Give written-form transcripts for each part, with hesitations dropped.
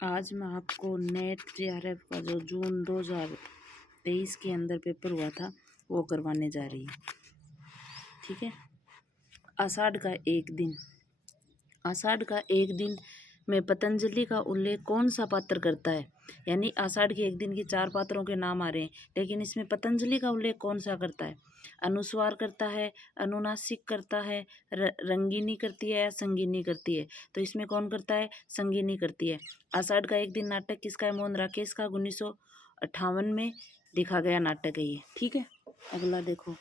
आज मैं आपको नेट जेआरएफ का जो जून 2023 के अंदर पेपर हुआ था वो करवाने जा रही हूँ। ठीक है। आषाढ़ का एक दिन, आषाढ़ का एक दिन में पतंजलि का उल्लेख कौन सा पात्र करता है? यानी आषाढ़ के एक दिन की 4 पात्रों के नाम आ रहे हैं, लेकिन इसमें पतंजलि का उल्लेख कौन सा करता है? अनुस्वार करता है, अनुनासिक करता है, रंगीनी करती है या संगीनी करती है? तो इसमें कौन करता है? संगीनी करती है। आषाढ़ का एक दिन नाटक किसका है? मोहन राकेश का 1958 में लिखा गया नाटक है ये। ठीक है। अगला देखो,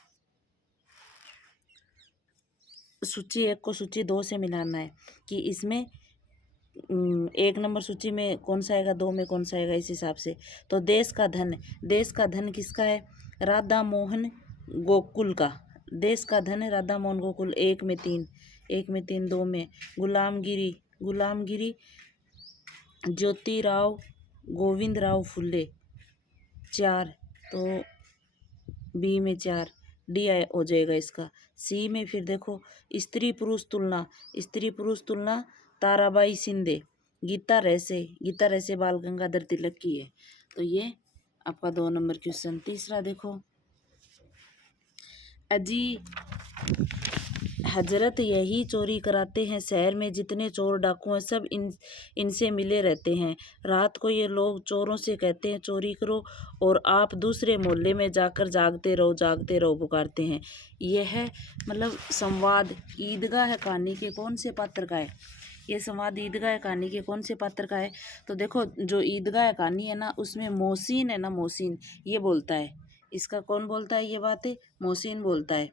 सूची 1 को सूची 2 से मिलाना है कि इसमें 1 नंबर सूची में कौन सा आएगा, 2 में कौन सा आएगा, इस हिसाब से। तो देश का धन, देश का धन किसका है? राधा मोहन गोकुल का। देश का धन है राधा मोहन गोकुल। 1 में 3, 1 में 3, 2 में गुलामगिरी, गुलामगिरी ज्योतिराव गोविंद राव फुले। 4, तो बी में 4, डी हो जाएगा इसका। सी में फिर देखो, स्त्री पुरुष तुलना, स्त्री पुरुष तुलना ताराबाई शिंदे। गीता रैसे बाल गंगाधर तिलक की है। तो ये आपका 2 नंबर क्वेश्चन। तीसरा देखो, अजी हजरत यही चोरी कराते हैं, शहर में जितने चोर डाकू हैं सब इनसे मिले रहते हैं। रात को ये लोग चोरों से कहते हैं चोरी करो, और आप दूसरे मोहल्ले में जाकर जागते रहो पुकारते हैं। यह है मतलब संवाद ईदगाह कहानी के कौन से पात्र का है? ये संवाद ईदगाह कहानी के कौन से पात्र का है? तो देखो, जो ईदगाह कहानी है ना, उसमें मोहसिन है ना, मोहसिन ये बोलता है। इसका कौन बोलता है ये बात? मोहसिन बोलता है।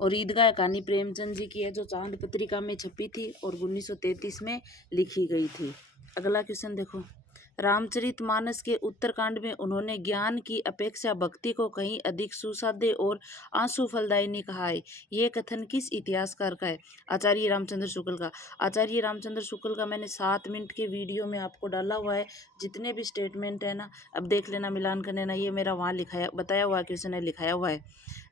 और ईदगाह कहानी प्रेमचंद जी की है, जो चांद पत्रिका में छपी थी और 1933 में लिखी गई थी। अगला क्वेश्चन देखो, रामचरितमानस के उत्तरकांड में उन्होंने ज्ञान की अपेक्षा भक्ति को कहीं अधिक सुसाध्य और आंसू फलदायिनी कहा है। ये कथन किस इतिहासकार का है? आचार्य रामचंद्र शुक्ल का। आचार्य रामचंद्र शुक्ल का मैंने 7 मिनट के वीडियो में आपको डाला हुआ है। जितने भी स्टेटमेंट है ना, अब देख लेना, मिलान कर लेना। ये मेरा वहाँ लिखाया बताया हुआ क्वेश्चन है, लिखाया हुआ है।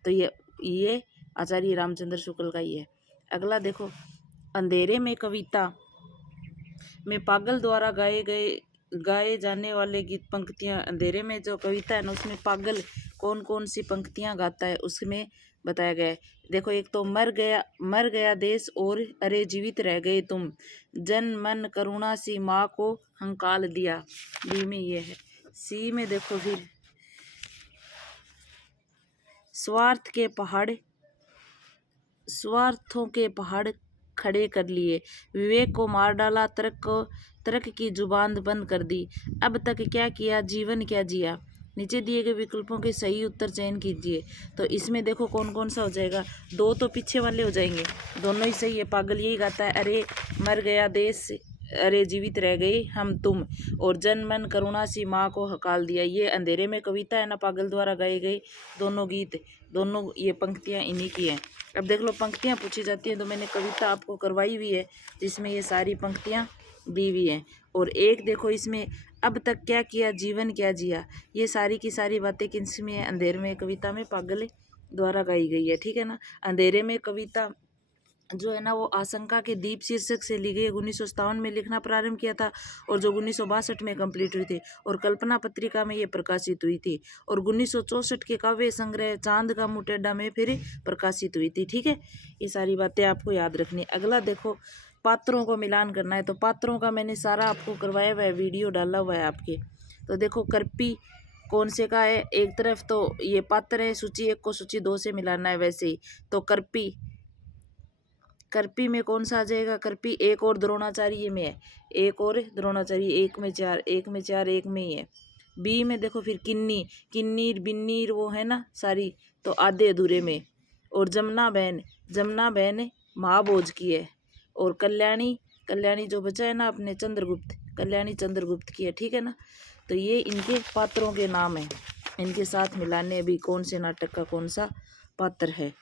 तो ये आचार्य रामचंद्र शुक्ल का ही है। अगला देखो, अंधेरे में कविता में पागल द्वारा गाए जाने वाले गीत पंक्तियां। अंधेरे में जो कविता है ना, उसमें पागल कौन कौन सी पंक्तियां गाता है उसमें बताया गया है। देखो, एक तो मर गया देश, और अरे जीवित रह गए तुम, जन मन करुणा सी माँ को हंकाल दिया। बी में ये है। सी में देखो फिर, स्वार्थों के पहाड़ खड़े कर लिए, विवेक को मार डाला, तर्क की जुबान बंद कर दी, अब तक क्या किया, जीवन क्या जिया। नीचे दिए गए विकल्पों के सही उत्तर चयन कीजिए। तो इसमें देखो कौन कौन सा हो जाएगा। 2 तो पीछे वाले हो जाएंगे, दोनों ही सही है। पागल यही गाता है, अरे मर गया देश, अरे जीवित रह गए हम तुम, और जन मन करुणा सी माँ को हकाल दिया। ये अंधेरे में कविता है ना, पागल द्वारा गाए गए दोनों गीत, दोनों ये पंक्तियाँ इन्हीं की हैं। अब देख लो, पंक्तियाँ पूछी जाती हैं तो मैंने कविता आपको करवाई हुई है, जिसमें ये सारी पंक्तियाँ दी हुई हैं। और एक देखो, इसमें अब तक क्या किया, जीवन क्या जिया, ये सारी की सारी बातें किसमें है? अंधेरे में कविता में पागल द्वारा गाई गई है। ठीक है ना। अंधेरे में कविता जो है ना, वो आशंका के दीप शीर्षक से ली गई। 1957 में लिखना प्रारंभ किया था, और जो 1962 में कंप्लीट हुई थी, और कल्पना पत्रिका में ये प्रकाशित हुई थी, और 1964 के काव्य संग्रह चांद का मुंह टेढ़ा में फिर प्रकाशित हुई थी। ठीक है, ये सारी बातें आपको याद रखनी। अगला देखो, पात्रों को मिलान करना है। तो पात्रों का मैंने सारा आपको करवाया हुआ है, वीडियो डाला हुआ है आपके। तो देखो, करपी कौन से का है? एक तरफ तो ये पात्र है, सूची 1 को सूची 2 से मिलाना है वैसे ही। तो करपी में कौन सा आ जाएगा? करपी एक और द्रोणाचार्य में है, एक और द्रोणाचार्य, 1 में 4, 1 में 4, 1 में ही है। बी में देखो फिर किन्नीर बिन्नीर वो है ना सारी, तो आधे अधूरे में। और जमुना बहन महाभोज की है। और कल्याणी जो बचा है ना अपने कल्याणी चंद्रगुप्त की है। ठीक है ना। तो ये इनके पात्रों के नाम हैं, इनके साथ मिलाने अभी कौन से नाटक का कौन सा पात्र है।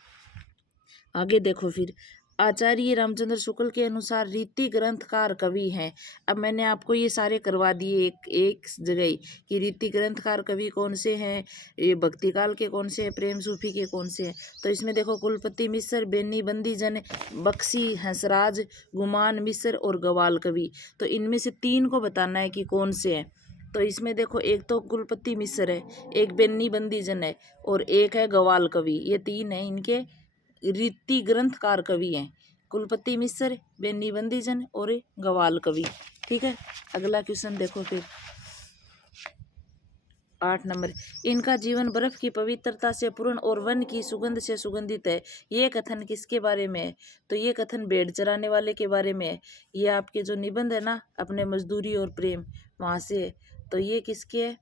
आगे देखो फिर, आचार्य रामचंद्र शुक्ल के अनुसार रीति ग्रंथकार कवि हैं। अब मैंने आपको ये सारे करवा दिए एक एक जगह ही कि रीति ग्रंथकार कवि कौन से हैं, ये भक्ति काल के कौन से हैं, प्रेम सूफी के कौन से हैं। तो इसमें देखो कुलपति मिश्र, बेनी बंदीजन, बख्शी, हंसराज, गुमान मिश्र और गवाल कवि। तो इनमें से 3 को बताना है कि कौन से हैं। तो इसमें देखो एक तो कुलपति मिश्र है, एक बेनी बंदीजन है और एक है गवाल कवि। ये 3 हैं इनके रीति ग्रंथकार कवि हैं, कुलपति मिश्र, बेनी बंदीजन और गवाल कवि। ठीक है, अगला क्वेश्चन देखो फिर 8 नंबर। इनका जीवन बर्फ की पवित्रता से पूर्ण और वन की सुगंध से सुगंधित है। ये कथन किसके बारे में है? तो ये कथन भेड़ चराने वाले के बारे में है। ये आपके जो निबंध है ना अपने मजदूरी और प्रेम वहाँ से है। तो ये किसके है?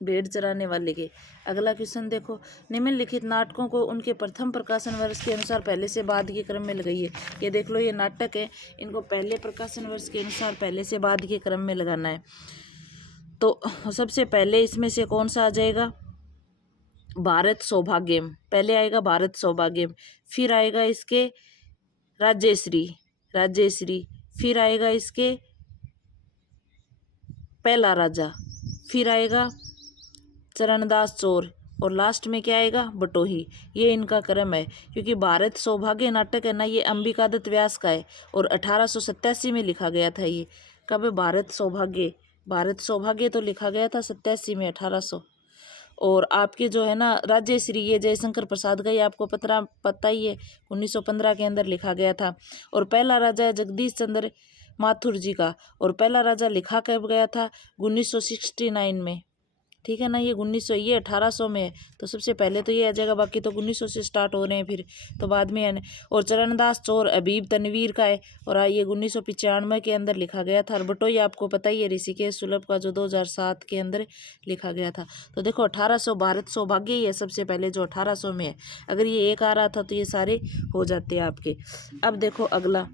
भेड़ चराने वाले के। अगला क्वेश्चन देखो, निम्नलिखित नाटकों को उनके प्रथम प्रकाशन वर्ष के अनुसार पहले से बाद के क्रम में लगाइए। ये देख लो, ये नाटक है, इनको पहले प्रकाशन वर्ष के अनुसार पहले से बाद के क्रम में लगाना है। तो सबसे पहले इसमें से कौन सा आ जाएगा? भारत सौभाग्यम। पहले आएगा भारत सौभाग्यम, फिर आएगा इसके राज्यश्री, राज्यश्री, फिर आएगा इसके पहला राजा, फिर आएगा चरणदास चोर और लास्ट में क्या आएगा? बटोही। ये इनका क्रम है। क्योंकि भारत सौभाग्य नाटक है ना, ये अंबिकादत्त व्यास का है और 1887 में लिखा गया था। ये कब? भारत सौभाग्य, भारत सौभाग्य तो लिखा गया था 87 में, 1800। और आपके जो है ना राज्यश्री, ये जयशंकर प्रसाद का, ये आपको पता ही है, 1915 के अंदर लिखा गया था। और पहला राजा है जगदीश चंद्र माथुर जी का, और पहला राजा लिखा कब गया था? 1969 में। ठीक है ना, ये 1900, ये 1800 में है। तो सबसे पहले तो ये आ जाएगा, बाकी तो 1900 से स्टार्ट हो रहे हैं फिर तो बाद में है। और चरणदास चोर अबीब तनवीर का है और ये 1995 के अंदर लिखा गया था। और बटोही आपको पता ही है, ऋषिकेश सुलभ का, जो 2007 के अंदर लिखा गया था। तो देखो 1800 भारत सौभाग्य ही है सबसे पहले जो 1800 में है। अगर ये एक आ रहा था तो ये सारे हो जाते हैं आपके। अब देखो अगला,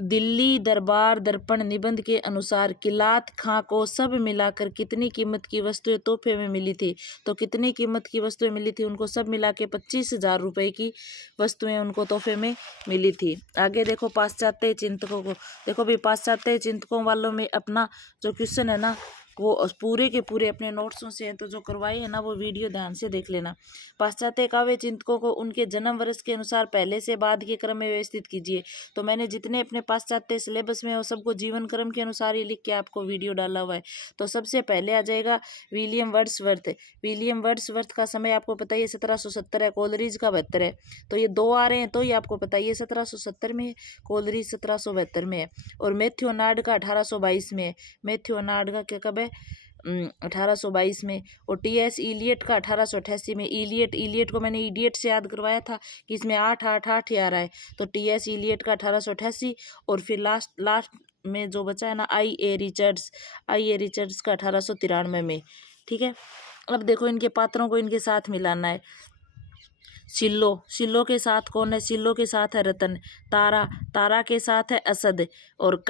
दिल्ली दरबार दर्पण निबंध के अनुसार किलात खां को सब मिलाकर कितनी कीमत की वस्तुएं तोहफे में मिली थी? तो कितनी कीमत की वस्तुएं मिली थी उनको? सब मिला के 25,000 रुपये की वस्तुएं उनको तोहफे में मिली थी। आगे देखो पाश्चात्य चिंतकों को। देखो भाई, पाश्चात्य चिंतकों वालों में अपना जो क्वेश्चन है ना वो पूरे के पूरे अपने नोट्सों से हैं, तो जो करवाए है ना वो वीडियो ध्यान से देख लेना। पाश्चात्य काव्य चिंतकों को उनके जन्म वर्ष के अनुसार पहले से बाद के क्रम में व्यवस्थित कीजिए। तो मैंने जितने अपने पाश्चात्य सिलेबस में वो सबको जीवन क्रम के अनुसार ही लिख के आपको वीडियो डाला हुआ है। तो सबसे पहले आ जाएगा विलियम वर्ड्सवर्थ। विलियम वर्ड्सवर्थ का समय आपको पता ही है 1770 है, कोलरिज का 72 है। तो ये 2 आ रहे हैं तो ये आपको पता ही है 1770 में है, कोलरिज 1772 में है। और मैथ्यू नार्ड का 1822 में है। मैथ्यू नार्ड का क्या कब है? 1822 में। और टी.एस. इलियट का 1888 में। इलियट को मैंने इडियट से याद करवाया था कि इसमें 8 8 8 ही आ रहा है। तो टी.एस. इलियट का 1888। और फिर लास्ट में जो बचा है ना आई.ए. रिचर्ड्स का 1893 में। ठीक है, अब देखो इनके पात्रों को इनके साथ मिलाना है। सिल्लो के साथ कौन है? सिल्लो के साथ है रतन। तारा के साथ है असद। और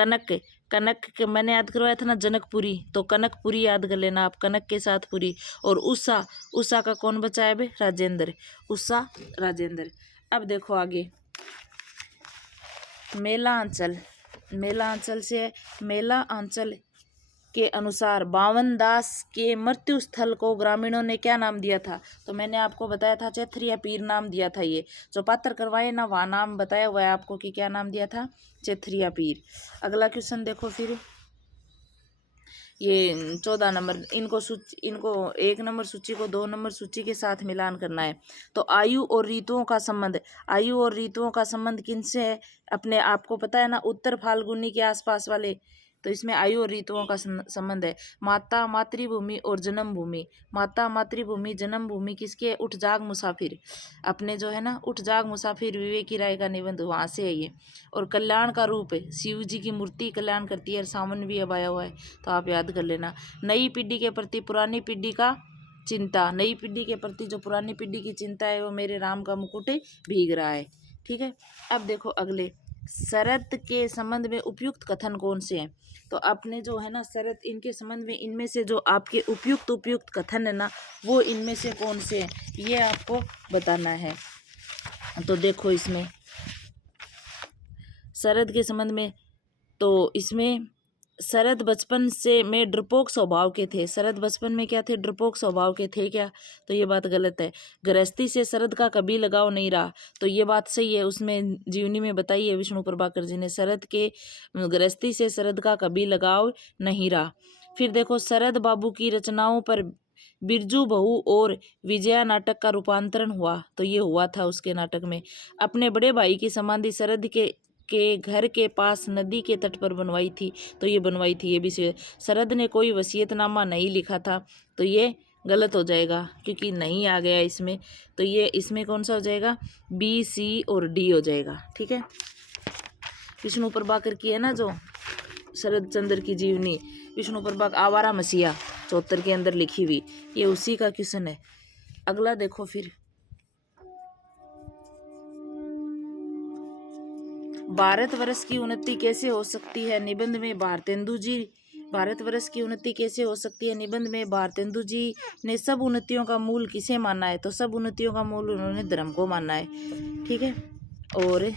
कनक के मैंने याद करवाया था ना जनकपुरी, तो कनकपुरी याद कर लेना आप, कनक के साथ पुरी। और उषा का कौन बचा है बे? राजेंद्र, उषा राजेंद्र। अब देखो आगे, मेला आंचल के अनुसार बावन दास के मृत्यु स्थल को ग्रामीणों ने क्या नाम दिया था? तो मैंने आपको बताया था चैथरिया पीर नाम दिया था। ये जो पात्र करवाए ना वहाँ नाम बताया हुआ है आपको कि क्या नाम दिया था? चैथरिया पीर। अगला क्वेश्चन देखो फिर, ये 14 नंबर। इनको 1 नंबर सूची को 2 नंबर सूची के साथ मिलान करना है। तो आयु और ऋतुओं का संबंध किनसे है? अपने आपको पता है ना उत्तर फाल्गुनी के आसपास वाले। तो इसमें आयु और ऋतुओं का संबंध है। माता मातृभूमि और जन्मभूमि। माता मातृभूमि जन्मभूमि किसके? उठ जाग मुसाफिर। अपने जो है ना उठ जाग मुसाफिर विवेक की राय का निबंध वहाँ से है ये। और कल्याण का रूप है, शिव जी की मूर्ति कल्याण करती है। और सावन भी अब आया हुआ है तो आप याद कर लेना। नई पीढ़ी के प्रति पुरानी पीढ़ी का चिंता। नई पीढ़ी के प्रति जो पुरानी पीढ़ी की चिंता है वो मेरे राम का मुकुट भीग रहा है। ठीक है, अब देखो अगले, शरत के संबंध में उपयुक्त कथन कौन से हैं? तो आपने जो है ना शरत, इनके संबंध में इनमें से जो आपके उपयुक्त कथन है ना वो इनमें से कौन से हैं ये आपको बताना है। तो देखो इसमें शरद के संबंध में, तो इसमें शरद बचपन से में डरपोक स्वभाव के थे। शरद बचपन में क्या थे? डरपोक स्वभाव के थे क्या? तो ये बात गलत है। गृहस्थी से शरद का कभी लगाव नहीं रहा, तो ये बात सही है। उसमें जीवनी में बताई है विष्णु प्रभाकर जी ने, शरद के गृहस्थी से शरद का कभी लगाव नहीं रहा। फिर देखो, शरद बाबू की रचनाओं पर बिरजू बहू और विजया नाटक का रूपांतरण हुआ, तो ये हुआ था उसके नाटक में। अपने बड़े भाई की समाधि शरद के घर के पास नदी के तट पर बनवाई थी, तो ये बनवाई थी, ये भी शरद ने कोई वसीयतनामा नहीं लिखा था, तो ये गलत हो जाएगा क्योंकि नहीं आ गया इसमें। तो ये इसमें कौन सा हो जाएगा? बी, सी और डी हो जाएगा। ठीक है, विष्णु प्रभाकर की है ना जो शरद चंद्र की जीवनी, विष्णु प्रभाकर आवारा मसीहा 74 के अंदर लिखी हुई, ये उसी का क्वेश्चन है। अगला देखो फिर, भारतवर्ष की उन्नति कैसे हो सकती है? निबंध में भारतेंदु जी, भारतवर्ष की उन्नति कैसे हो सकती है? निबंध में भारतेंदु जी ने सब उन्नतियों का मूल किसे माना है? तो सब उन्नतियों का मूल उन्होंने धर्म को माना है। ठीक है, और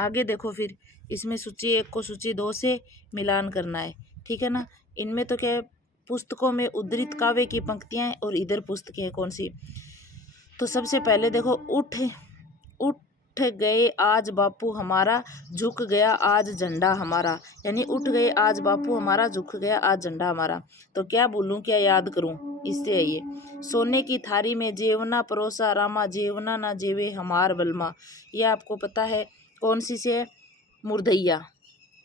आगे देखो फिर, इसमें सूची 1 को सूची 2 से मिलान करना है। ठीक है ना, इनमें तो क्या है, पुस्तकों में उद्धृत काव्य की पंक्तियां हैं और इधर पुस्तकें हैं कौन सी। तो सबसे पहले देखो, उठ उठ गए आज बापू हमारा, झुक गया आज झंडा हमारा, यानी उठ गए आज बापू हमारा, झुक गया आज झंडा हमारा। तो क्या बोलूं, क्या याद करूं, इससे है ये। सोने की थारी में जेवना परोसा रामा, जेवना ना जेवे हमार बलमा, ये आपको पता है कौन सी से है? मुर्दैया,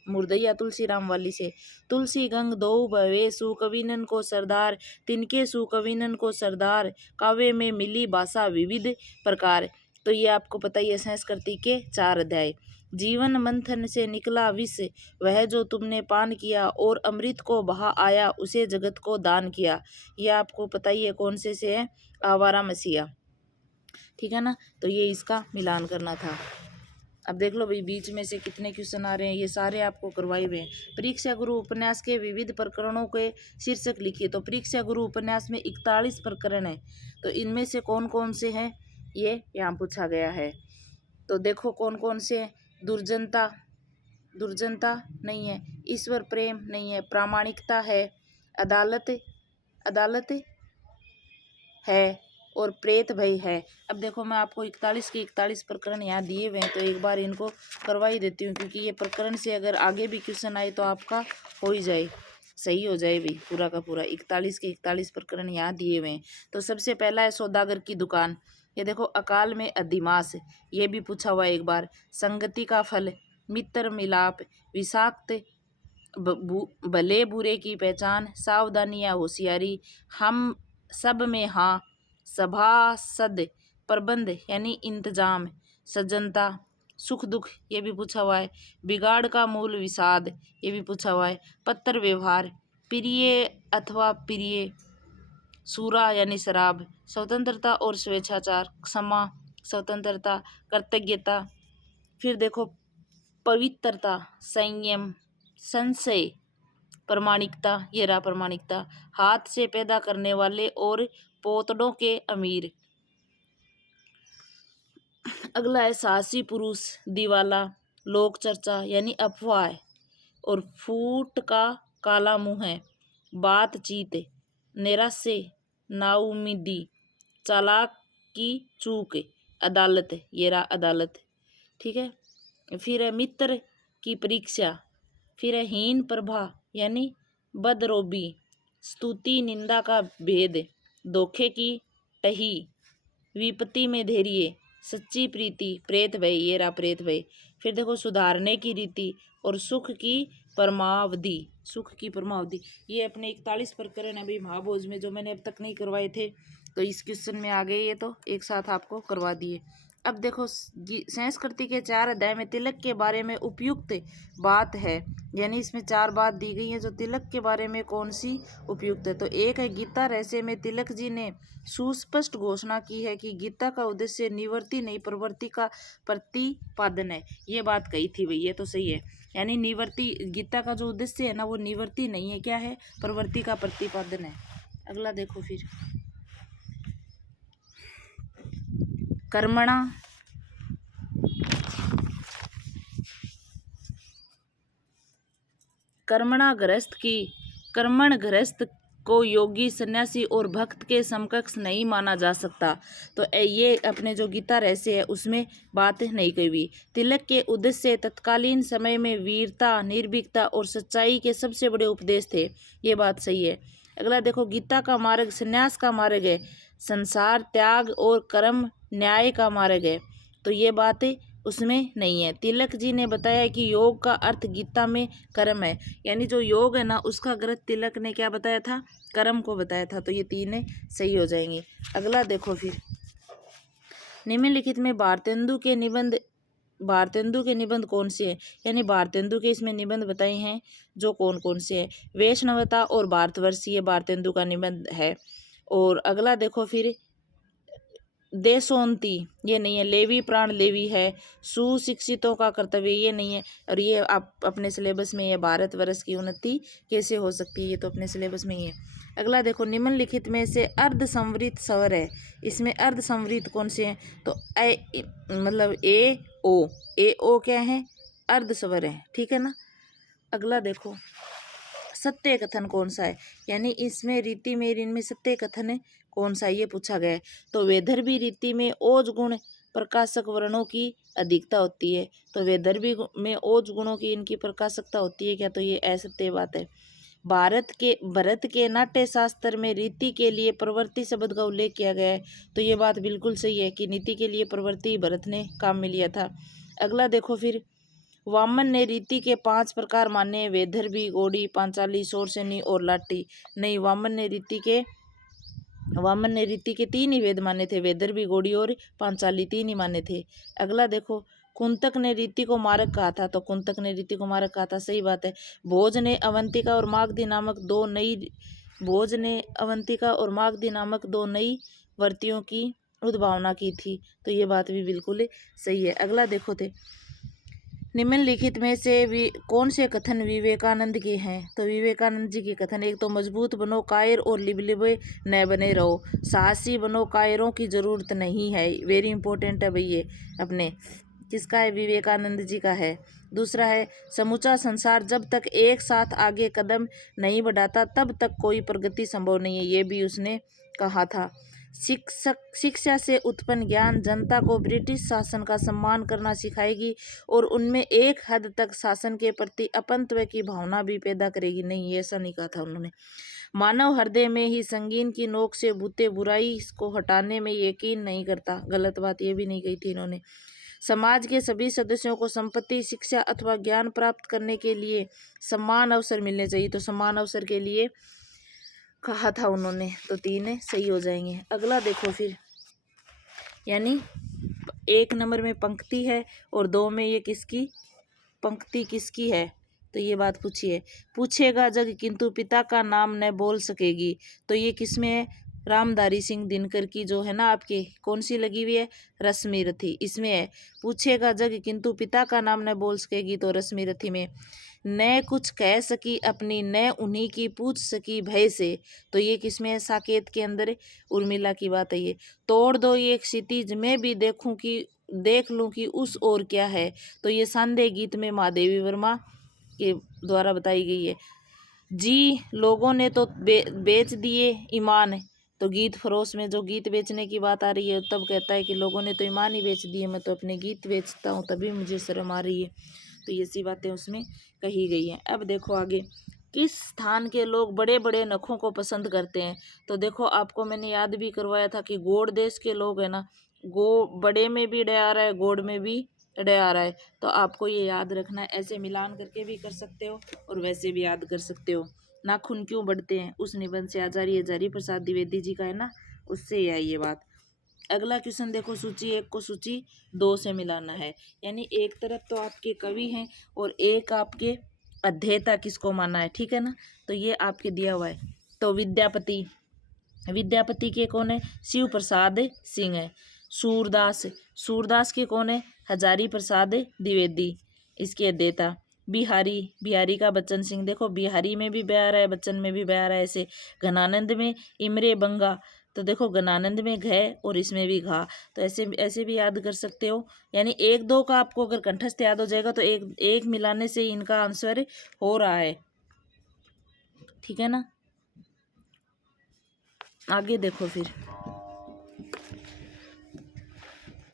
मुर्दैया तुलसी राम वाली से। तुलसी गंग दो भवे सुकविनन को सरदार, तिनके सुकविनन को सरदार, काव्य में मिली भाषा विविध प्रकार। तो ये आपको पता ही है, संस्कृति के 4 अध्याय। जीवन मंथन से निकला विष, वह जो तुमने पान किया, और अमृत को बहा आया, उसे जगत को दान किया। ये आपको पता ही है कौन से है? आवारा मसीहा। ठीक है ना, तो ये इसका मिलान करना था। अब देख लो भाई, बीच में से कितने क्वेश्चन आ रहे हैं, ये सारे आपको करवाए हुए हैं। परीक्षा गुरु उपन्यास के विविध प्रकरणों के शीर्षक लिखिए। तो परीक्षा गुरु उपन्यास में 41 प्रकरण है, तो इनमें से कौन कौन से हैं ये यहाँ पूछा गया है। तो देखो कौन कौन से हैं। दुर्जनता, दुर्जनता नहीं है, ईश्वर प्रेम नहीं है, प्रामाणिकता है, अदालत, अदालत है, और प्रेत भय है। अब देखो, मैं आपको 41 के 41 प्रकरण यहाँ दिए हुए हैं, तो एक बार इनको करवा ही देती हूँ, क्योंकि ये प्रकरण से अगर आगे भी क्वेश्चन आए तो आपका हो ही जाए, सही हो जाए भी पूरा का पूरा। 41 के 41 प्रकरण यहाँ दिए हुए हैं। तो सबसे पहला है सौदागर की दुकान। ये देखो, अकाल में अधिमास, ये भी पूछा हुआ एक बार। संगति का फल, मित्र मिलाप, विषाक्त भले बुरे की पहचान, सावधानी या होशियारी, हम सब में हाँ, सभासद, प्रबंध यानी इंतजाम, सज्जनता, सुख दुख, ये भी पूछा हुआ है। बिगाड़ का मूल विषाद, ये भी पूछा हुआ है। पत्र व्यवहार, प्रिय अथवा प्रिय, सूरा यानी शराब, स्वतंत्रता और स्वेच्छाचार, क्षमा, स्वतंत्रता, कृतज्ञता। फिर देखो, पवित्रता, संयम, संशय, प्रमाणिकता, ये रहा प्रमाणिकता, हाथ से पैदा करने वाले और पोतड़ों के अमीर। अगला है साहसी पुरुष, दिवाला, लोक चर्चा यानी अफवाह, और फूट का काला मुंह है, बातचीत, निराशे, नाउमीदी, चालाक की चूक, अदालत, ये रहा अदालत। ठीक है, फिर है मित्र की परीक्षा, फिर है हीन प्रभा यानी बदरोबी, स्तुति निंदा का भेद, धोखे की टही, विपत्ति में धैर्य, सच्ची प्रीति, प्रेत भय, ये रहा प्रेत भय। फिर देखो, सुधारने की रीति और सुख की परमावधि, सुख की परमावधि। ये अपने 41 प्रकरण अभी महाभोज में जो मैंने अब तक नहीं करवाए थे, तो इस क्वेश्चन में आ गए, ये तो एक साथ आपको करवा दिए। अब देखो, संस्कृति के 4 अध्याय में तिलक के बारे में उपयुक्त बात है, यानी इसमें 4 बात दी गई है जो तिलक के बारे में कौन सी उपयुक्त है। तो एक है, गीता रहस्य में तिलक जी ने सुस्पष्ट घोषणा की है कि गीता का उद्देश्य निवृत्ति नहीं प्रवृत्ति का प्रतिपादन है। ये बात कही थी भाई, ये तो सही है, यानी निवृत्ति, गीता का जो उद्देश्य है ना वो निवृत्ति नहीं है, क्या है? प्रवृत्ति का प्रतिपादन है। अगला देखो फिर, कर्मणा कर्मण गृहस्थ को योगी सन्यासी और भक्त के समकक्ष नहीं माना जा सकता। तो ये अपने जो गीता रहस्य है उसमें बात नहीं कही हुई। तिलक के उद्देश्य तत्कालीन समय में वीरता, निर्भीकता और सच्चाई के सबसे बड़े उपदेश थे। ये बात सही है। अगला देखो, गीता का मार्ग संन्यास का मार्ग है, संसार त्याग और कर्म न्याय का मार्ग है। तो ये बात उसमें नहीं है। तिलक जी ने बताया कि योग का अर्थ गीता में कर्म है, यानी जो योग है ना उसका ग्रंथ तिलक ने क्या बताया था, कर्म को बताया था। तो ये तीन सही हो जाएंगे। अगला देखो फिर, निम्नलिखित में भारतेंदु के निबंध कौन से हैं, यानी भारतेंदु के इसमें निबंध बताए हैं जो कौन कौन से हैं। वैष्णवता और भारतवर्षीय भारतेंदु का निबंध है। और अगला देखो फिर, देशोन्नति ये नहीं है, लेवी प्राण लेवी है, सुशिक्षितों का कर्तव्य ये नहीं है। और ये आप अपने सिलेबस में, ये भारतवर्ष की उन्नति कैसे हो सकती है, ये तो अपने सिलेबस में ही है। अगला देखो, निम्नलिखित में से अर्ध संवृत स्वर है, इसमें अर्ध संवृत कौन से हैं, तो मतलब ए ओ क्या है, अर्ध स्वर है, ठीक है ना। अगला देखो, सत्य कथन कौन सा है, यानी इसमें रीति में इनमें सत्य कथन कौन सा, ये पूछा गया है। तो वैदर्भी रीति में ओज गुण प्रकाशक वर्णों की अधिकता होती है। तो वैदर्भी में ओज गुणों की इनकी प्रकाशकता होती है क्या, तो ये असत्य बात है। भरत के नाट्य शास्त्र में रीति के लिए प्रवृत्ति शब्द का उल्लेख किया गया है। तो ये बात बिल्कुल सही है कि नीति के लिए प्रवृत्ति भरत ने काम में लिया था। अगला देखो फिर, वामन ने रीति के 5 प्रकार माने, वैदर्भी, गौड़ी, पांचाली, शोरसेनी और लाटी। नहीं, वामन ने रीति के 3 ही वेद माने थे, वैदर्भी, गौड़ी और पांचाली 3 ही माने थे। अगला देखो, कुंतक ने रीति को मारक कहा था, तो कुंतक ने रीति को मारक कहा था, सही बात है। भोज ने अवंतिका और मागधी नामक दो नई वर्तियों की उद्भावना की थी। तो ये बात भी बिल्कुल सही है। अगला देखो थे, निम्नलिखित में से कौन से कथन विवेकानंद के हैं, तो विवेकानंद जी के कथन, एक तो मजबूत बनो कायर और लिबलिबे न बने रहो, साहसी बनो कायरों की जरूरत नहीं है। वेरी इंपॉर्टेंट है भाई, ये अपने किसका है, विवेकानंद जी का है। दूसरा है, समूचा संसार जब तक एक साथ आगे कदम नहीं बढ़ाता तब तक कोई प्रगति संभव नहीं है, ये भी उसने कहा था। शिक्षा से उत्पन्न ज्ञान जनता को ब्रिटिश शासन का सम्मान करना सिखाएगी और उनमें एक हद तक शासन के प्रति अपनत्व की भावना भी पैदा करेगी। नहीं, ऐसा नहीं कहा था उन्होंने। मानव हृदय में ही संगीन की नोक से भूते बुराई को हटाने में यकीन नहीं करता, गलत बात ये भी नहीं कही थी इन्होंने। समाज के सभी सदस्यों को संपत्ति, शिक्षा अथवा ज्ञान प्राप्त करने के लिए समान अवसर मिलने चाहिए। तो समान अवसर के लिए कहा था उन्होंने। तो 3 सही हो जाएंगे। अगला देखो फिर, यानी 1 नंबर में पंक्ति है और 2 में ये पंक्ति किसकी है, तो ये बात पूछेगा जग किंतु पिता का नाम न बोल सकेगी। तो ये किसमें है, रामधारी सिंह दिनकर की जो है ना आपके, कौन सी लगी हुई है, रश्मि रथी, इसमें है। पूछेगा जग किंतु पिता का नाम न बोल सकेगी, तो रश्मि रथी में। न कुछ कह सकी अपनी, न उन्हीं की पूछ सकी भय से। तो ये किसमें है, साकेत के अंदर उर्मिला की बात है ये। तोड़ दो ये क्षितिज में भी देख लूं कि उस ओर क्या है। तो ये सांदे गीत में महादेवी वर्मा के द्वारा बताई गई है। जी लोगों ने तो बेच दिए ईमान, तो गीत फरोश में जो गीत बेचने की बात आ रही है तब कहता है कि लोगों ने तो ईमान ही बेच दिए, मैं तो अपने गीत बेचता हूँ तभी मुझे शर्म आ रही है। तो ये सी बातें उसमें कही गई हैं। अब देखो आगे, किस स्थान के लोग बड़े बड़े नखों को पसंद करते हैं। तो देखो आपको मैंने याद भी करवाया था कि गोड़ देश के लोग है ना, बड़े में भी डे आ रहा है, गोड़ में भी डे आ रहा है। तो आपको ये याद रखना है, ऐसे मिलान करके भी कर सकते हो और वैसे भी याद कर सकते हो। नाखून क्यों बढ़ते हैं, उस निबंध से आचार्य हजारी प्रसाद द्विवेदी जी का है ना, उससे ही आई ये बात। अगला क्वेश्चन देखो, सूची 1 को सूची 2 से मिलाना है, यानी एक तरफ तो आपके कवि हैं और एक आपके अध्येता किसको माना है, ठीक है ना। तो ये आपके दिया हुआ है। तो विद्यापति के कौन है, शिव प्रसाद सिंह है। सूरदास के कौन है, हजारी प्रसाद द्विवेदी, इसके अध्येता। बिहारी का बच्चन सिंह, देखो बिहारी में भी बया रहा है, बच्चन में भी बया रहा है ऐसे। घनानंद में इमरे बंगा, तो देखो घनानंद में घ और इसमें भी घा, तो ऐसे भी याद कर सकते हो। यानी 1 2 का आपको अगर कंठस्थ याद हो जाएगा तो एक मिलाने से इनका आंसर हो रहा है। ठीक है ना। आगे देखो फिर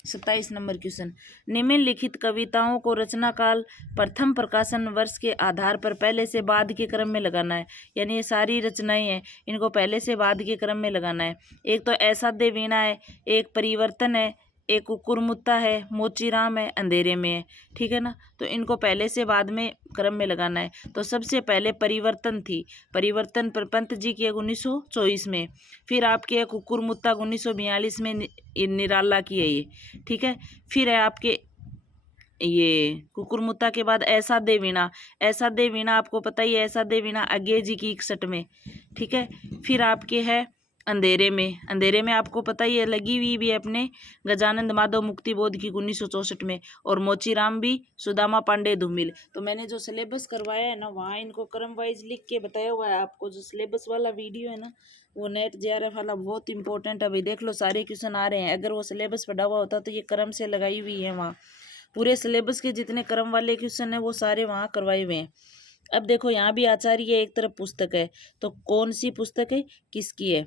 27 नंबर क्वेश्चन। निम्नलिखित कविताओं को रचना काल प्रथम प्रकाशन वर्ष के आधार पर पहले से बाद के क्रम में लगाना है। यानी ये सारी रचनाएं हैं, इनको पहले से बाद के क्रम में लगाना है। एक तो ऐसा दे वीणा है, एक परिवर्तन है, एक कुकुरमुत्ता है, मोचीराम है, अंधेरे में है। ठीक है ना। तो इनको पहले से बाद में क्रम में लगाना है। तो सबसे पहले परिवर्तन थी, परिवर्तन प्रपंत जी की 1924 में। फिर आपके कुकुरमुत्ता 1942 में निराला की है ये। ठीक है। फिर है आपके ये कुकुरमुत्ता के बाद ऐसा दे वीणा। ऐसा दे वीणा आपको पता ही है, ऐसा दे वीणा अज्ञे जी की 61 में। ठीक है। फिर आपके है अंधेरे में। अंधेरे में आपको पता ही है, लगी हुई भी है अपने गजानंद माधव मुक्तिबोध की 1964 में। और मोचीराम भी सुदामा पांडे धूमिल। तो मैंने जो सिलेबस करवाया है ना, वहाँ इनको क्रम वाइज लिख के बताया हुआ है आपको। जो सिलेबस वाला वीडियो है ना, वो नेट JRF वाला बहुत इंपॉर्टेंट है भाई। देख लो सारे क्वेश्चन आ रहे हैं। अगर वो सिलेबस पढ़ा हुआ होता तो ये क्रम से लगाई हुई है वहाँ। पूरे सिलेबस के जितने क्रम वाले क्वेश्चन है वो सारे वहाँ करवाए हुए हैं। अब देखो यहाँ भी आचार्य एक तरफ पुस्तक है, तो कौन सी पुस्तक है, किसकी है,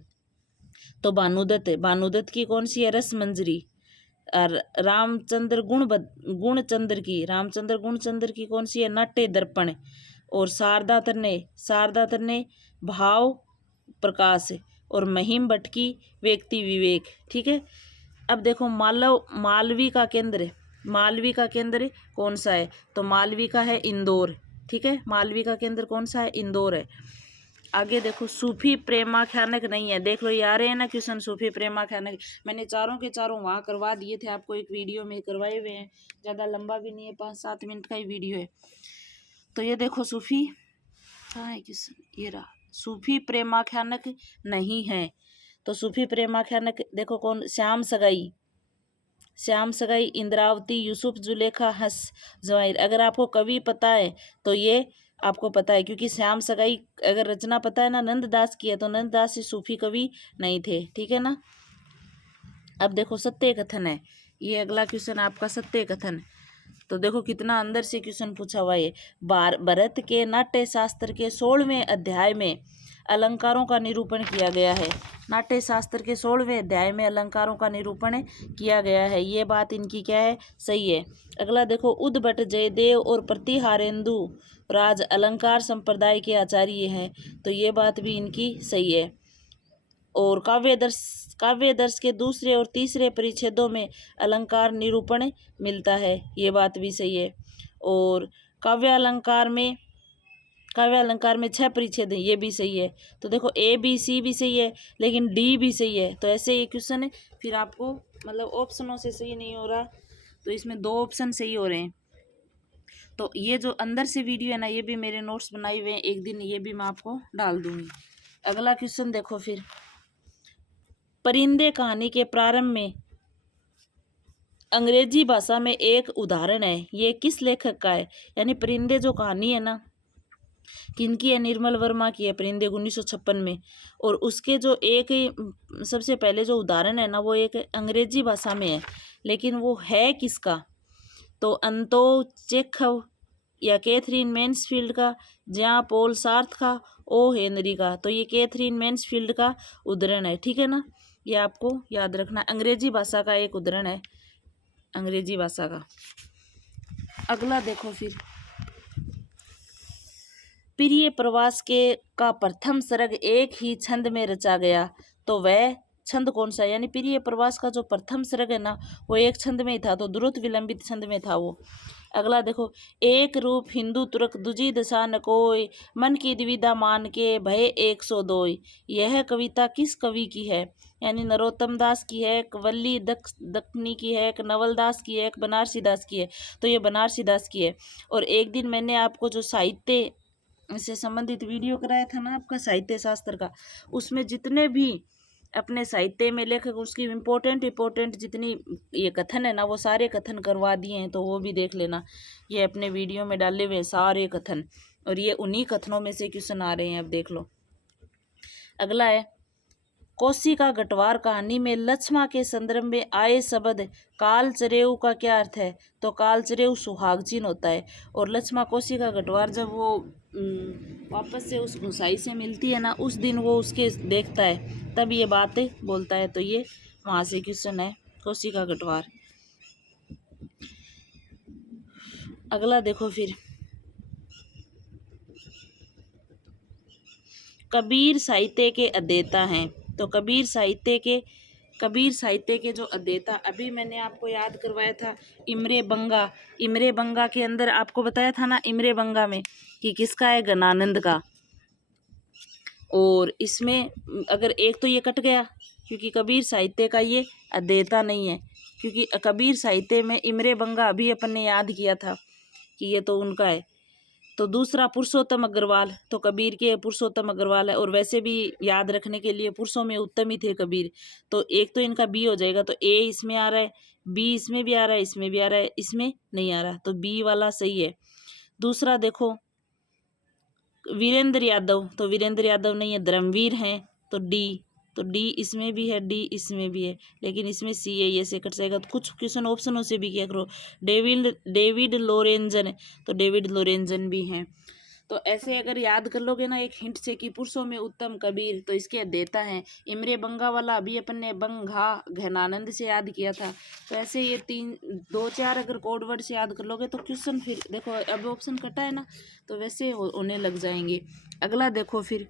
तो भानुदत्त है। भानुदत्त की कौन सी है, रस मंजरी। और रामचंद्र गुणचंद्र की, रामचंद्र गुणचंद्र की कौन सी है, नाट्य दर्पण। और शारदा तन्ने भाव प्रकाश। और महिम भट्ट की व्यक्ति विवेक। ठीक है। अब देखो मालवी का केंद्र, मालवी का केंद्र कौन सा है, तो मालवी का है इंदौर। ठीक है। मालवी का केंद्र कौन सा है, इंदौर है। आगे देखो सूफी प्रेमाख्यानक नहीं है। देख लो ये आ रहे हैं ना क्वेश्चन, सूफी प्रेमाख्यानक। मैंने चारों के चारों वहाँ करवा दिए थे आपको, एक वीडियो में करवाए हुए हैं। ज़्यादा लंबा भी नहीं है, 5-7 मिनट का ही वीडियो है। तो ये देखो सूफी कहाँ है क्वेश्चन, ये रहा। सूफी प्रेमाख्यानक नहीं है। तो सूफी प्रेमाख्यानक देखो कौन, श्याम सगाई, इंद्रावती, यूसुफ जुलेखा, हंस जवाहिर। अगर आपको कवि पता है तो ये आपको पता है, क्योंकि श्याम सगाई अगर रचना पता है ना नंददास की है, तो नंददास ही सूफी कवि नहीं थे। ठीक है ना। अब देखो सत्य कथन है, ये अगला क्वेश्चन आपका सत्य कथन। तो देखो कितना अंदर से क्वेश्चन पूछा हुआ है। भरत के नाट्य शास्त्र के 16वें अध्याय में अलंकारों का निरूपण किया गया है। नाट्य शास्त्र के 16वें अध्याय में अलंकारों का निरूपण किया गया है। ये बात इनकी क्या है, सही है। अगला देखो उद्भट जयदेव और प्रतिहारेंदु राज अलंकार संप्रदाय के आचार्य हैं, तो ये बात भी इनकी सही है। और काव्यदर्श के दूसरे और तीसरे परिच्छेदों में अलंकार निरूपण मिलता है, ये बात भी सही है। और काव्य अलंकार में 6 परिच्छेद हैं, ये भी सही है। तो देखो ABC भी सही है, लेकिन D भी सही है। तो ऐसे ये क्वेश्चन है, फिर आपको मतलब ऑप्शनों से सही नहीं हो रहा, तो इसमें 2 ऑप्शन सही हो रहे हैं। तो ये जो अंदर से वीडियो है ना, ये भी मेरे नोट्स बनाए हुए हैं, एक दिन ये भी मैं आपको डाल दूंगी। अगला क्वेश्चन देखो फिर, परिंदे कहानी के प्रारंभ में अंग्रेजी भाषा में एक उदाहरण है, ये किस लेखक का है। यानी परिंदे जो कहानी है ना, किनकी है, निर्मल वर्मा की है, परिंदे 1956 में। और उसके जो एक सबसे पहले जो उदाहरण है ना, वो एक अंग्रेजी भाषा में है, लेकिन वो है किसका, तो अंतो चेखव या कैथरीन मैन्सफील्ड का, जहाँ पॉल सार्थ का, ओ हेनरी का। तो ये कैथरीन मैन्सफील्ड का उदाहरण है। ठीक है ना। ये आपको याद रखना, अंग्रेजी भाषा का एक उदाहरण है, अंग्रेजी भाषा का। अगला देखो फिर, प्रिय प्रवास का प्रथम सर्ग एक ही छंद में रचा गया, तो वह छंद कौन सा है। यानी प्रिय प्रवास का जो प्रथम सर्ग है ना, वो एक छंद में ही था, तो द्रुत विलंबित छंद में था वो। अगला देखो, एक रूप हिंदू तुर्क दूजी दशा न कोय, मन की द्विधा मान के भय 102। यह कविता किस कवि की है। यानी नरोत्तम दास की है, एक वल्ली दक्कनी की है, एक नवल दास की है, एक बनारसी दास की है। तो ये बनारसी दास की है। और एक दिन मैंने आपको जो साहित्य से संबंधित वीडियो कराया था ना आपका, साहित्य शास्त्र का, उसमें जितने भी अपने साहित्य में लेखक उसकी इम्पोर्टेंट जितनी ये कथन है ना, वो सारे कथन करवा दिए हैं, तो वो भी देख लेना। ये अपने वीडियो में डाले हुए सारे कथन, और ये उन्हीं कथनों में से क्वेश्चन आ रहे हैं, अब देख लो। अगला है, कोसी का गटवार कहानी में लक्ष्मा के संदर्भ में आए शब्द कालचरेऊ का क्या अर्थ है? तो कालचरेऊ सुहाग चिन्ह होता है। और लक्ष्मा कोसी का गटवार जब वो वापस से उस घुसाई से मिलती है ना, उस दिन वो उसके देखता है, तब ये बात बोलता है। तो ये वहाँ से क्वेश्चन है, कोसी का गटवार। अगला देखो फिर, कबीर साहित्य के अध्येता हैं। तो कबीर साहित्य के जो अध्येता, अभी मैंने आपको याद करवाया था इमरे बंगा। इमरे बंगा के अंदर आपको बताया था ना, इमरे बंगा में कि किसका है, गणानंद का। और इसमें अगर एक तो ये कट गया क्योंकि कबीर साहित्य का ये अध्येता नहीं है, क्योंकि कबीर साहित्य में इमरे बंगा अभी अपन ने याद किया था कि ये तो उनका है। तो दूसरा पुरुषोत्तम अग्रवाल, तो कबीर के पुरुषोत्तम अग्रवाल है। और वैसे भी याद रखने के लिए पुरुषों में उत्तम ही थे कबीर। तो एक तो इनका बी हो जाएगा। तो ए इसमें आ रहा है, बी इसमें भी आ रहा है, इसमें भी आ रहा है, इसमें नहीं आ रहा, तो बी वाला सही है। दूसरा देखो वीरेंद्र यादव, तो वीरेंद्र यादव नहीं है, धर्मवीर हैं, तो डी। तो डी इसमें भी है, डी इसमें भी है, लेकिन इसमें सी है, ये से कट जाएगा। तो कुछ क्वेश्चन ऑप्शनों से भी किया करो। डेविड लोरेंजन, तो डेविड लोरेंजन भी हैं। तो ऐसे अगर याद कर लोगे ना एक हिंट से कि पुरुषों में उत्तम कबीर, तो इसके देता है। इमरे बंगा वाला अभी अपन ने बंगा घनानंद से याद किया था। तो ऐसे ये 2-4 अगर कोड वर्ड से याद कर लोगे तो क्वेश्चन फिर देखो, अब ऑप्शन कटा है ना, तो वैसे होने लग जाएंगे। अगला देखो फिर,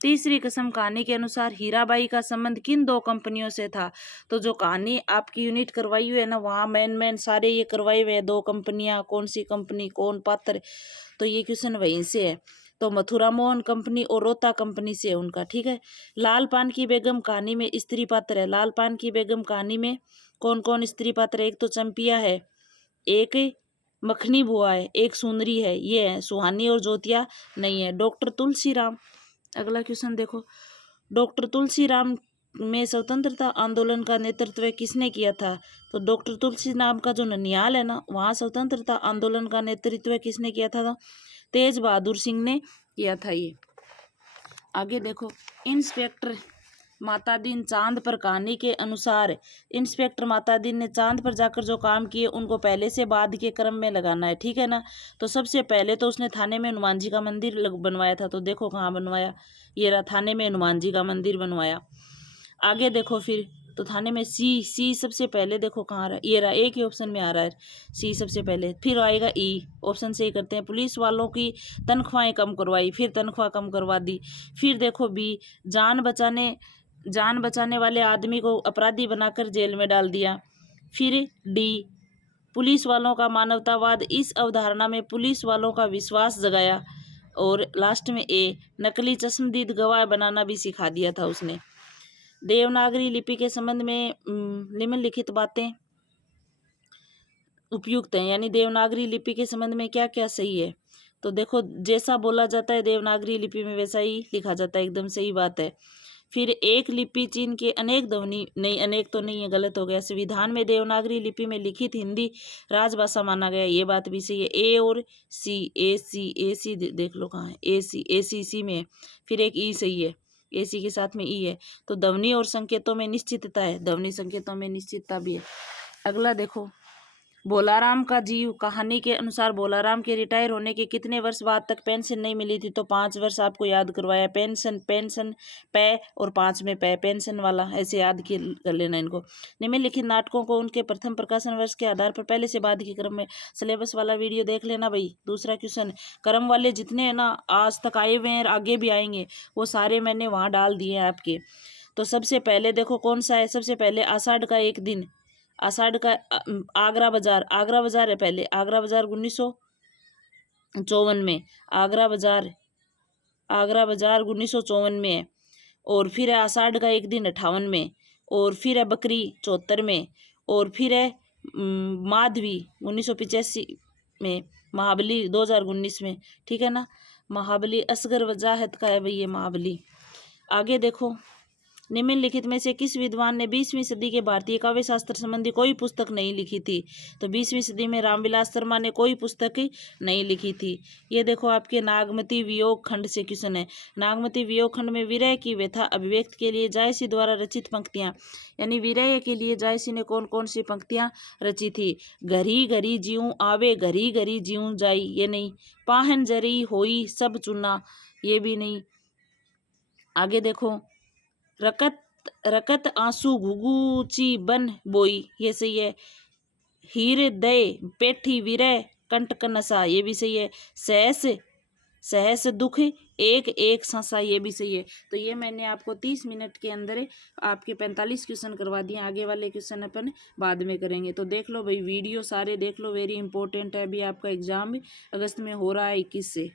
तीसरी कसम कहानी के अनुसार हीराबाई का संबंध किन 2 कंपनियों से था? तो जो कहानी आपकी यूनिट करवाई हुई है ना, वहाँ मेन सारे ये करवाए हुए हैं, 2 कंपनियां, कौन सी कंपनी, कौन पात्र। तो ये क्वेश्चन वहीं से है। तो मथुरा मोहन कंपनी और रोहता कंपनी से है उनका, ठीक है। लाल पान की बेगम कहानी में स्त्री पात्र है। लाल पान की बेगम कहानी में कौन कौन स्त्री पात्र है? एक तो चंपिया है, एक मखनी बुआ है, एक सुंदरी है, ये है। सुहानी और ज्योतिया नहीं है। डॉक्टर तुलसीराम, अगला क्वेश्चन देखो, डॉक्टर तुलसीराम में स्वतंत्रता आंदोलन का नेतृत्व किसने किया था? तो डॉक्टर तुलसी राम का जो ननियाल है ना, वहाँ स्वतंत्रता आंदोलन का नेतृत्व किसने किया था? तो तेज बहादुर सिंह ने किया था ये। आगे देखो, इंस्पेक्टर मातादीन चांद पर कहानी के अनुसार इंस्पेक्टर मातादीन ने चांद पर जाकर जो काम किए उनको पहले से बाद के क्रम में लगाना है, ठीक है ना। तो सबसे पहले तो उसने थाने में हनुमान जी का मंदिर बनवाया था। तो देखो कहाँ बनवाया, ये रहा, थाने में हनुमान जी का मंदिर बनवाया। आगे देखो फिर, तो थाने में सी सबसे पहले देखो कहाँ रहा, ये रहा, एक ही ऑप्शन में आ रहा है सी सबसे पहले। फिर आएगा ई, ऑप्शन से ही करते हैं। पुलिस वालों की तनख्वाहें कम करवाई, फिर तनख्वाह कम करवा दी। फिर देखो बी, जान बचाने वाले आदमी को अपराधी बनाकर जेल में डाल दिया। फिर डी, पुलिस वालों का मानवतावाद, इस अवधारणा में पुलिस वालों का विश्वास जगाया। और लास्ट में ए, नकली चश्मदीद गवाह बनाना भी सिखा दिया था उसने। देवनागरी लिपि के संबंध में निम्नलिखित बातें उपयुक्त हैं, यानी देवनागरी लिपि के संबंध में क्या क्या सही है? तो देखो जैसा बोला जाता है देवनागरी लिपि में वैसा ही लिखा जाता है, एकदम सही बात है। फिर एक लिपि चीन के अनेक ध्वनि नहीं, अनेक तो नहीं है, गलत हो गया। संविधान में देवनागरी लिपि में लिखित हिंदी राजभाषा माना गया, ये बात भी सही है। ए और सी, ए सी देख लो कहाँ है, ए सी में है। फिर एक ई सही है, ए सी के साथ में ई है। तो ध्वनि और संकेतों में निश्चितता है, ध्वनि संकेतों में निश्चितता भी है। अगला देखो, बोलाराम का जीव कहानी के अनुसार बोलाराम के रिटायर होने के कितने वर्ष बाद तक पेंशन नहीं मिली थी? तो 5 वर्ष आपको याद करवाया। पेंशन पे और 5 में पे, पेंशन वाला ऐसे याद कर लेना इनको। निम्नलिखित नाटकों को उनके प्रथम प्रकाशन वर्ष के आधार पर पहले से बाद के क्रम में, सिलेबस वाला वीडियो देख लेना भाई। दूसरा क्वेश्चन, क्रम वाले जितने हैं ना आज तक आए हुए हैं और आगे भी आएंगे, वो सारे मैंने वहाँ डाल दिए हैं आपके। तो सबसे पहले देखो कौन सा है, सबसे पहले आषाढ़ का एक दिन, आषाढ़ का आगरा बाजार है पहले, आगरा बाजार 1954 में, आगरा बाजार 1954 में है। और फिर है आषाढ़ का एक दिन 58 में, और फिर है बकरी 74 में, और फिर है माधवी 1985 में, महाबली 2019 में, ठीक है ना। महाबली असगर वजाहत का है भाई ये महाबली। आगे देखो, निम्नलिखित में से किस विद्वान ने 20वीं सदी के भारतीय काव्य शास्त्र संबंधी कोई पुस्तक नहीं लिखी थी? तो 20वीं सदी में रामविलास शर्मा ने कोई पुस्तक नहीं लिखी थी। ये देखो आपके नागमती वियोग खंड से क्वेश्चन है। नागमती वियोग खंड में विरह की व्यथा अभिव्यक्त के लिए जायसी द्वारा रचित पंक्तियां, यानी विरह के लिए जायसी ने कौन कौन सी पंक्तियां रची थी? घरी घरी जीऊं आवे घरी घरी जीऊं जाई, ये नहीं। पाहन जरी होई सब चुना, ये भी नहीं। आगे देखो, रकत रकत आंसू घुघुची बन बोई, ये सही है। हीर दय पेठी विरह कंटक नसा, ये भी सही है। सहस सहस दुख एक एक संसा, ये भी सही है। तो ये मैंने आपको 30 मिनट के अंदर आपके 45 क्वेश्चन करवा दिए। आगे वाले क्वेश्चन अपन बाद में करेंगे। तो देख लो भाई, वीडियो सारे देख लो, वेरी इंपॉर्टेंट है। अभी आपका एग्जाम अगस्त में हो रहा है 21 से।